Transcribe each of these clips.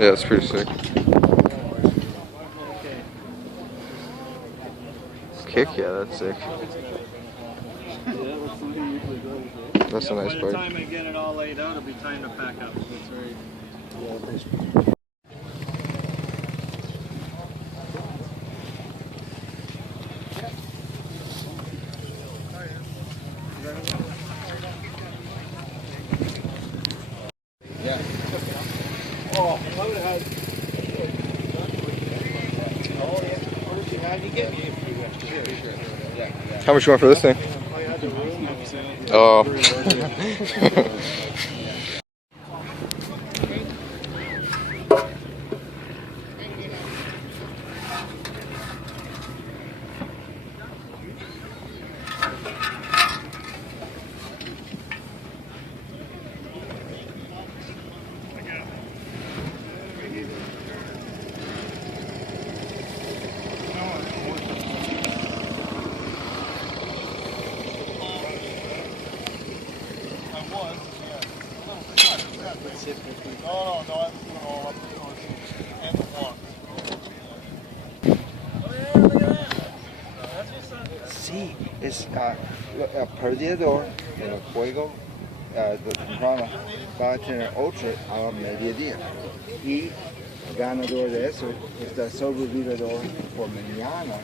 Yeah, it's pretty sick. Kick, yeah, that's sick. That's a nice bike. By the time I get it all laid out, it'll be time to pack up. That's right. Yeah. Oh, I would have had. How much you want for this thing? Oh. Sí, es perdedor del juego del programa va a tener otro a mediodía y ganador de eso está sobrevividor por mañana.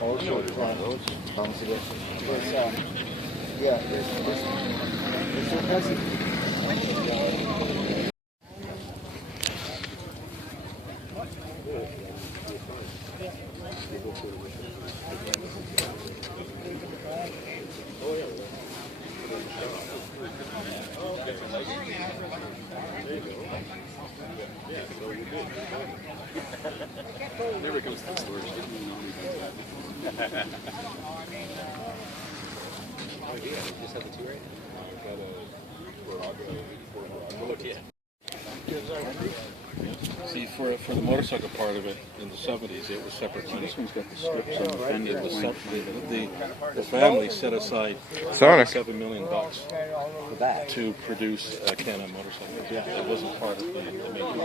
Otro vamos a ver. Es casi. Never comes to the storage. Oh yeah, you just have the two right? Look, yeah. See, for the motorcycle part of it in the 70s, it was separate money. This one's got the strips on the fender. The family set aside $7 million to produce a can of motorcycles. Yeah, it wasn't part of the making.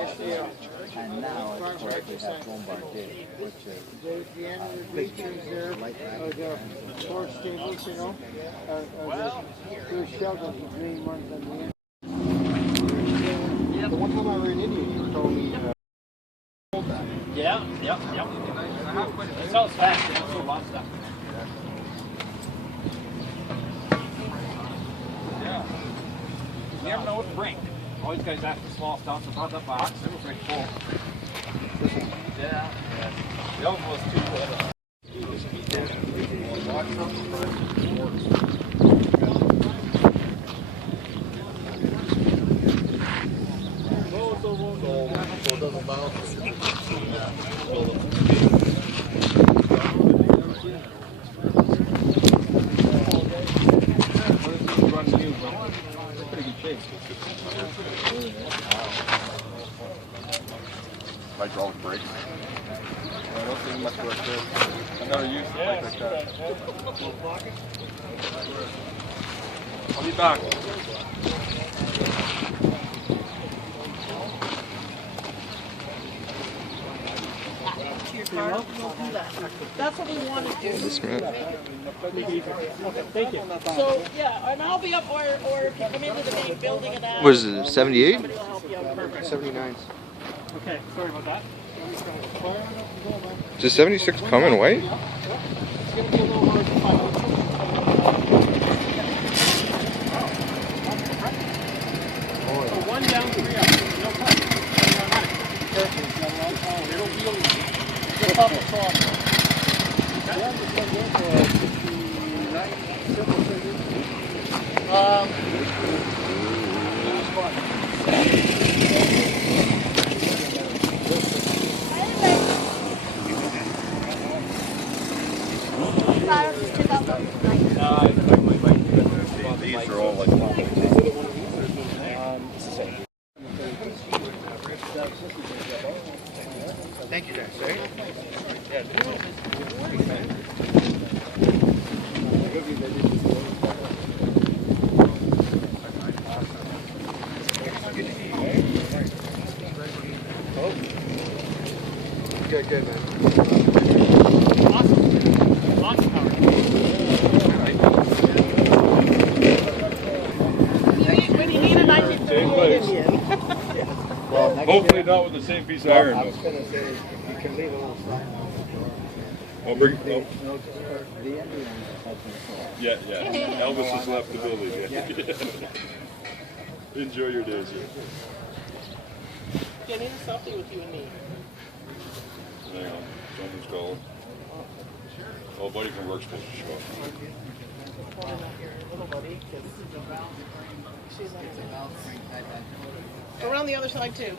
And now, of course, they have Bombardier, which is The end of the bleachers there, the four stables, you know, there's shelters between ones and the end. Yeah, the one time I were in India, you told me that. Yeah. It sells fast, it also lots of stuff. Yeah. You never know what to bring. All these guys ask for small stuff, so brought that box, it was right full. Yeah. The other one was too so it doesn't bounce. Hydraulic brakes. I don't think much work there. I've never used a bike like that. I'll be back. That's what we want to do. This minute. Thank you. So, yeah, and I'll be up, or if you come into the main building and that. Was it 78? Somebody will help you out. Perfect. 79. Okay, sorry about that. Does 76 come in white? It's going to be a little hard to find. So 1 down, 3 up. No cut. Careful. It'll heal you. Just off the top. Flowers is $2,000. Hopefully not with the same piece of iron. I though. was gonna say, you can leave a little sign on the door. I'll bring. The Oh, Indians have been sold. yeah, yeah. Elvis has left the building. Yeah. Enjoy your days here. Getting a selfie with you and me. Hang on, someone's calling. Oh, buddy from work's supposed to show up. Holding up your little buddy, 'cause she's on around the other side too.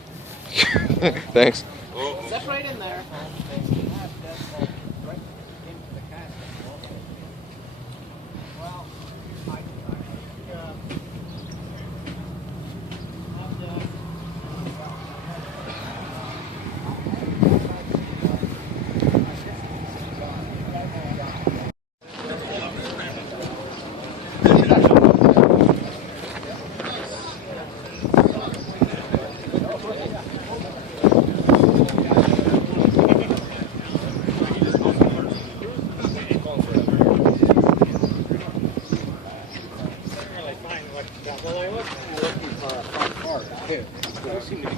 Thanks. Step right in there. Well, I was looking for a front part. There seemed to be